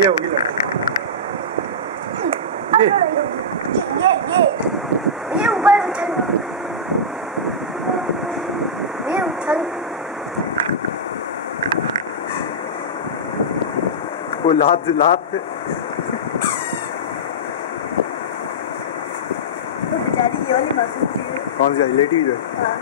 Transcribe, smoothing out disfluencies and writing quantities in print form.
ये होगी लड़ाई। ये ऊपर उछल, ये उछल। वो लात तो बेचारी ये वाली मासूम थी। कौन सी लेटी है? हाँ।